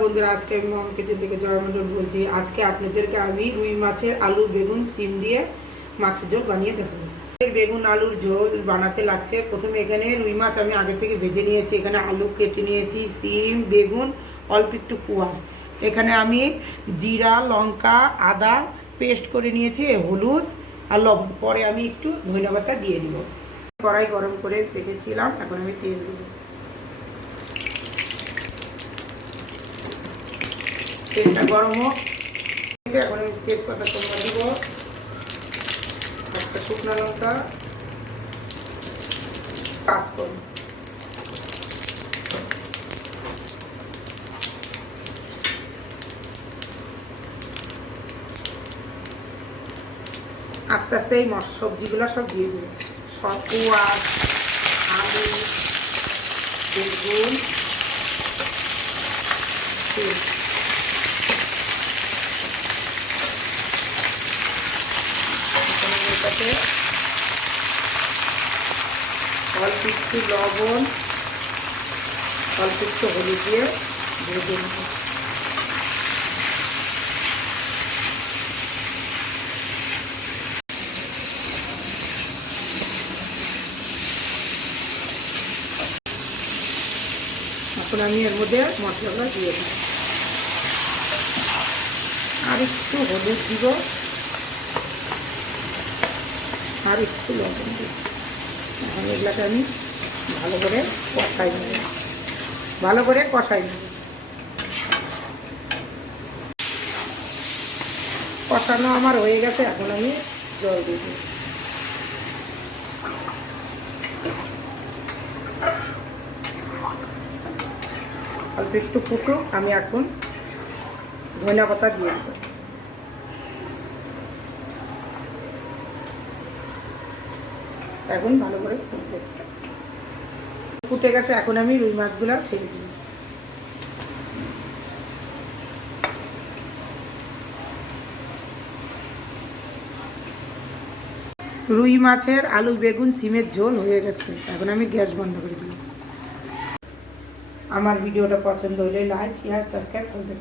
বন্ধুরা, আজকে আমি মম কিচেন থেকে জয়মন্ডল বলছি। আজকে আপনাদেরকে আমি রুই মাছের আলু বেগুন সিম দিয়ে মাছের ঝোল বানিয়ে দেখাবো। বেগুন আলুর ঝোল বানাতে লাগছে, প্রথমে এখানে রুই মাছ আমি আগে থেকে ভেজে নিয়েছি, এখানে আলু কেটে নিয়েছি, সিম বেগুন অল্প একটু কুয়া, এখানে আমি জিরা লঙ্কা আদা পেস্ট করে নিয়েছি, হলুদ আর লবণ। পরে আমি একটু ধনিয়া পাতা দিয়ে দিব। কড়াই গরম করে রেখেছিলাম, এখন আমি তেল দেবো। তেলটা গরম হোক, এখন আমি তেজপাতা ফোড়ন দিব, একটা শুকনো লঙ্কা, পাঁচফোড়ন, আস্তে আস্তে এই সবজিগুলো সব দিয়ে দেবো। সব পেঁয়াজ আলু বেগুন এটাতে অল্প একটু লবণ অল্প একটু হলুদ দিয়ে ভেজে নেব। এখন আমি এর মধ্যে মশলাগুলো দিয়ে দিই, আর একটু হলুদ দিব আর একটু লবণ দিব। এখন এগুলোকে আমি ভালো করে কষাই নেব, কষানো আমার হয়ে গেছে। এখন আমি জল দিয়ে দিই। অল্প একটু ফুটুক, আমি এখন ধনিয়া পাতা দিয়ে দেবো। এখন ভালো করে ফুটে গেছে, এখন আমি রুই মাছগুলো ছেড়ে দিই। রুই মাছের আলু বেগুন সিমের ঝোল হয়ে গেছে, এখন আমি গ্যাস বন্ধ করে দিই। আমার ভিডিওটা পছন্দ হলে লাইক শেয়ার সাবস্ক্রাইব করবেন।